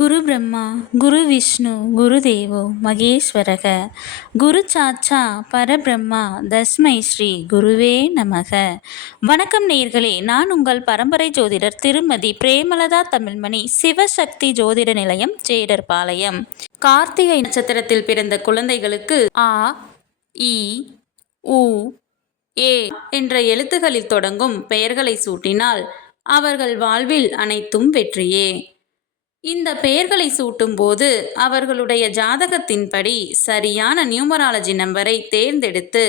குரு பிரம்மா குரு விஷ்ணு குரு தேவோ மகேஸ்வரக. குரு சாச்சா பரபிரம்மா தஸ்மை ஸ்ரீ குருவே நமக. வணக்கம் நேர்களே நான் உங்கள் பரம்பரை ஜோதிடர் திருமதி பிரேமலதா தமிழ்மணி சிவசக்தி ஜோதிட நிலையம் சேடர்பாளையம் கார்த்திகை நட்சத்திரத்தில் பிறந்த குழந்தைகளுக்கு ஆ இ உ ஏ என்ற எழுத்துகளில் தொடங்கும் பெயர்களை சூட்டினால் அவர்கள் வாழ்வில் அனைத்தும் வெற்றியே. இந்த பெயர்களை சூட்டும்போது அவர்களுடைய ஜாதகத்தின்படி சரியான நியூமராலஜி நம்பரை தேர்ந்தெடுத்து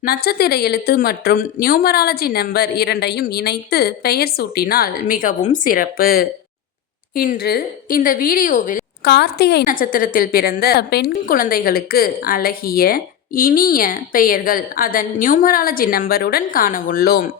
நட்சத்திர எழுத்து மற்றும் நியூமராலஜி நம்பர் இரண்டையும் இணைத்து பெயர் சூட்டினால் மிகவும் சிறப்பு. இன்று இந்த வீடியோவில் கார்த்திகை நட்சத்திரத்தில் பிறந்த பெண் குழந்தைகளுக்கு அழகிய இனிய பெயர்கள் அதன் நியூமராலஜி நம்பருடன் காண உள்ளோம்.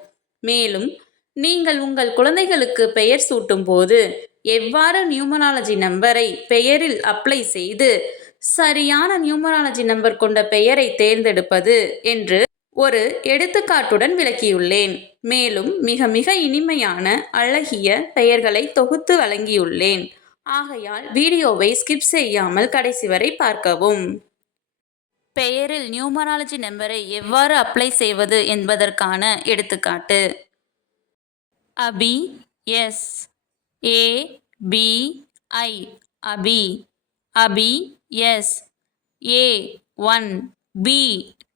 மேலும் நீங்கள் உங்கள் குழந்தைகளுக்கு பெயர் சூட்டும் போது எவ்வாறு நியூமராலஜி நம்பரை பெயரில் அப்ளை செய்து சரியான நியூமராலஜி நம்பர் கொண்ட பெயரை தேர்ந்தெடுப்பது என்று ஒரு எடுத்துக்காட்டுடன் விளக்கியுள்ளேன். மேலும் மிக மிக இனிமையான அழகிய பெயர்களை தொகுத்து வழங்கியுள்ளேன். ஆகையால் வீடியோவை ஸ்கிப் செய்யாமல் கடைசி வரை பார்க்கவும். பெயரில் நியூமராலஜி நம்பரை எவ்வாறு அப்ளை செய்வது என்பதற்கான எடுத்துக்காட்டு. Abi S. A B I Abi Abi S A one B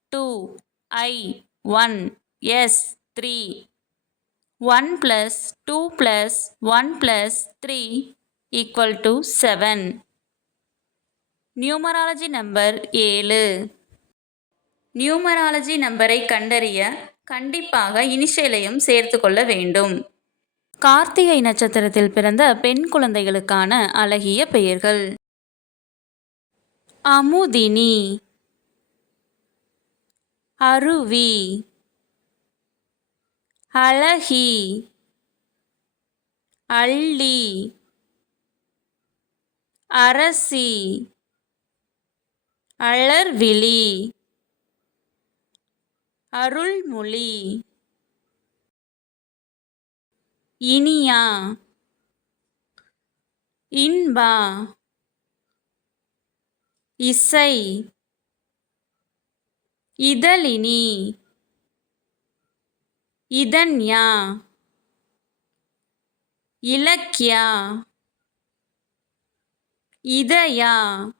two I one S three one plus two plus one plus three equal to seven numerology number ஏழு. நியூமராலஜி நம்பரை கண்டறிய கண்டிப்பாக இனிஷியலையும் சேர்த்து கொள்ள வேண்டும். கார்த்திகை நட்சத்திரத்தில் பிறந்த பெண் குழந்தைகளுக்கான அழகிய பெயர்கள். அமுதினி அருவி அழகி அள்ளி அரசி அழர்விழி அருள்மொழி. இனியா. இன்பா. இசை. இதழினி. இதன்யா. இலக்கியா. இதயா.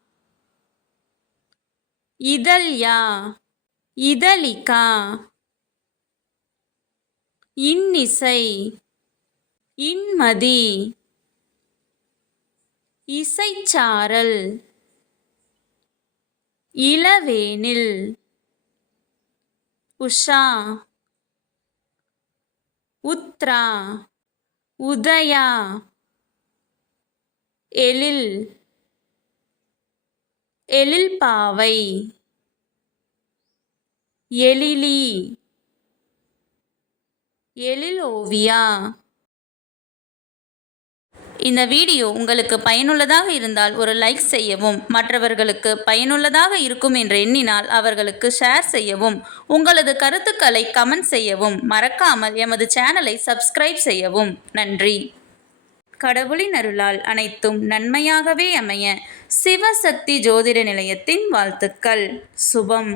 இதழ்யா இதழிகா. இன்னிசை. இன்மதி. இசைச்சாரல். இளவேனில். உஷா. உத்ரா. உதயா. எழில். எழில்பாவை. எழிலி. எழிலோவியா. இந்த வீடியோ உங்களுக்கு பயனுள்ளதாக இருந்தால் ஒரு லைக் செய்யவும் மற்றவர்களுக்கு பயனுள்ளதாக இருக்கும் என்று எண்ணினால் அவர்களுக்கு ஷேர் செய்யவும் உங்களது கருத்துக்களை கமெண்ட் செய்யவும் மறக்காமல் எமது சேனலை சப்ஸ்கிரைப் செய்யவும். நன்றி. கடவுளின் அருளால் அனைத்தும் நன்மையாகவே அமைய சிவசக்தி ஜோதிட நிலையத்தின் வாழ்த்துக்கள். சுபம்.